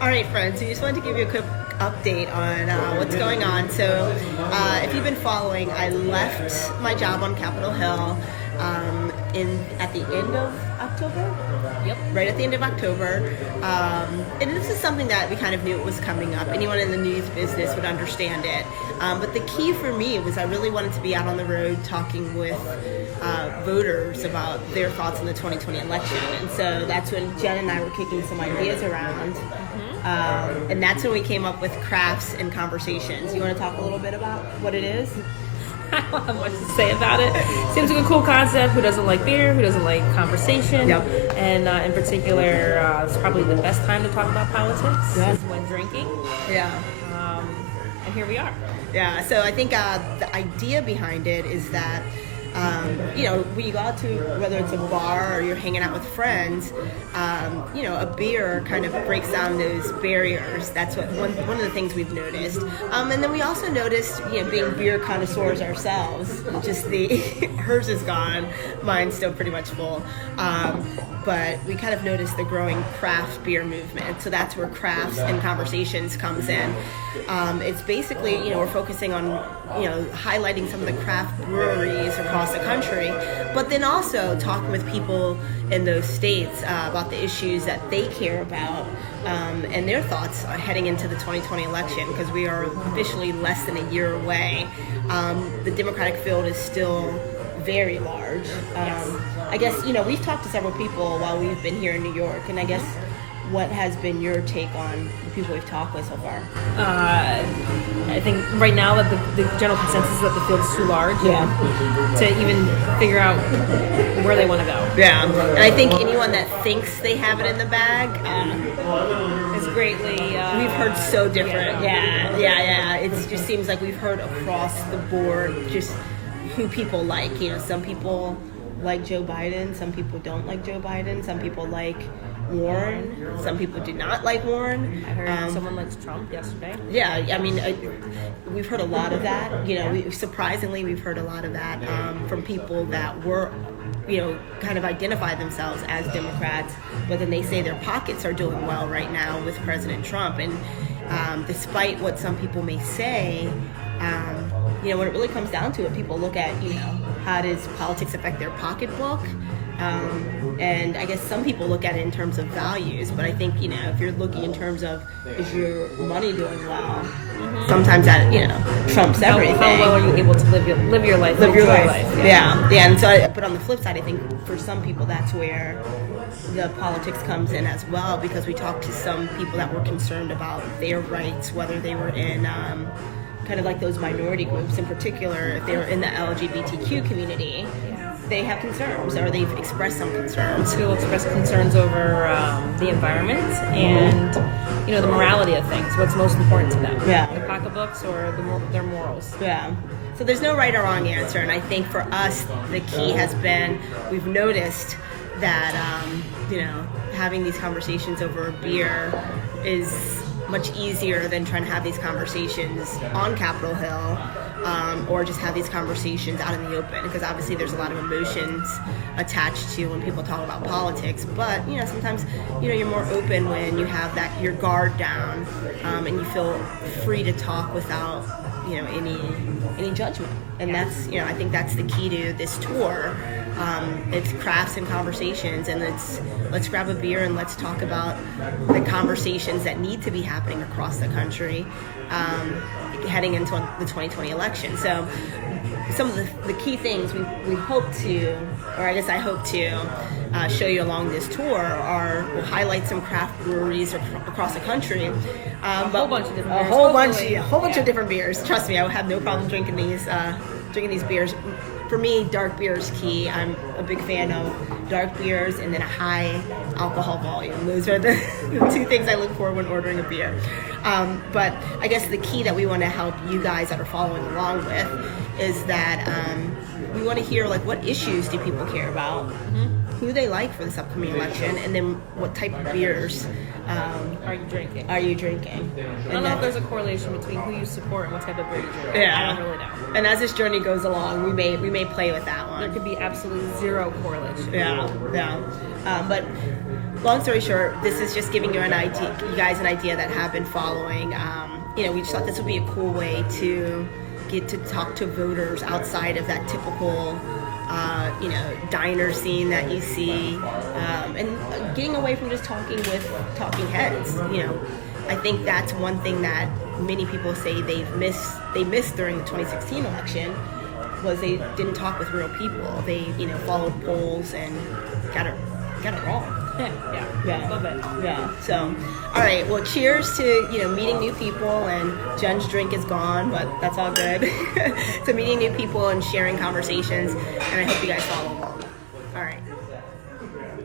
All right, friends, so we just wanted to give you a quick update on what's going on. So if you've been following, I left my job on Capitol Hill at the end of October. Yep. Right at the end of October. And this is something that we kind of knew it was coming up. Anyone in the news business would understand it. But the key for me was I really wanted to be out on the road talking with voters about their thoughts on the 2020 election. And so that's when Jen and I were kicking some ideas around. And that's when we came up with crafts and conversations. You want to talk a little bit about what it is? I don't have much to say about it. Seems like a cool concept. Who doesn't like beer? Who doesn't like conversation? Yep. And in particular, it's probably the best time to talk about politics is when drinking. Yeah. And here we are. Yeah, so I think the idea behind it is that, when you go out to, whether it's a bar or you're hanging out with friends, a beer kind of breaks down those barriers. That's what one of the things we've noticed. And then we also noticed, being beer connoisseurs ourselves, just hers is gone, mine's still pretty much full. But we kind of noticed the growing craft beer movement. So that's where crafts and conversations comes in. It's basically, we're focusing on, highlighting some of the craft breweries across the country, but then also talking with people in those states about the issues that they care about and their thoughts heading into the 2020 election, because we are officially less than a year away. The Democratic field is still very large. I guess, we've talked to several people while we've been here in New York, and I guess what has been your take on the people we've talked with so far? I think right now that the general consensus is that the field's too large to even figure out where they want to go. Yeah, and I think anyone that thinks they have it in the bag is greatly... we've heard so different. Yeah. It just seems like we've heard across the board just who people like. Some people like Joe Biden, some people don't like Joe Biden, some people like Warren, some people do not like Warren. I heard someone likes Trump yesterday. Yeah, I mean, we've heard a lot of that. Surprisingly, we've heard a lot of that from people that were, kind of identify themselves as Democrats, but then they say their pockets are doing well right now with President Trump. And despite what some people may say, when it really comes down to it, people look at, how does politics affect their pocketbook? And I guess some people look at it in terms of values, but I think, if you're looking in terms of, is your money doing well, sometimes that, trumps everything. How well are you able to live your life? Live your life. Yeah. And so, but on the flip side, I think for some people, that's where the politics comes in as well, because we talked to some people that were concerned about their rights, whether they were in kind of like those minority groups, in particular, if they were in the LGBTQ community. They have concerns, or they've expressed some concerns. People express concerns over the environment and, the morality of things. What's most important to them? Yeah. Their pocketbooks or their morals? Yeah. So there's no right or wrong answer, and I think for us, the key has been, we've noticed that, having these conversations over a beer is much easier than trying to have these conversations on Capitol Hill. Or just have these conversations out in the open, because obviously there's a lot of emotions attached to when people talk about politics, but sometimes you're more open when you have your guard down, and you feel free to talk without any judgment. And that's I think that's the key to this tour. It's crafts and conversations, and let's grab a beer and let's talk about the conversations that need to be happening across the country heading into the 2020 election. So some of the key things we hope to, or I guess I hope to show you along this tour we'll highlight some craft breweries across the country. A whole bunch of different beers. A whole bunch of different beers. Trust me, I would have no problem drinking these beers. For me, dark beer is key. I'm a big fan of dark beers and then a high alcohol volume. Those are the two things I look for when ordering a beer. But I guess the key that we want to help you guys that are following along with is that we want to hear, what issues do people care about? Who they like for this upcoming election, and then what type of beers are you drinking? I don't know if there's a correlation between who you support and what type of beer you drink. Yeah. I don't really know. And as this journey goes along, we may play with that one. There could be absolutely zero correlation. Yeah. But long story short, this is just giving you guys an idea that have been following. We just thought this would be a cool way to get to talk to voters outside of that typical, diner scene that you see, and getting away from just talking heads. I think that's one thing that many people say they missed during the 2016 election, was they didn't talk with real people. They, followed polls and got it wrong. Yeah. Love it. Yeah. So, all right. Well, cheers to meeting new people. And Jen's drink is gone, but that's all good. To meeting new people and sharing conversations. And I hope you guys follow along.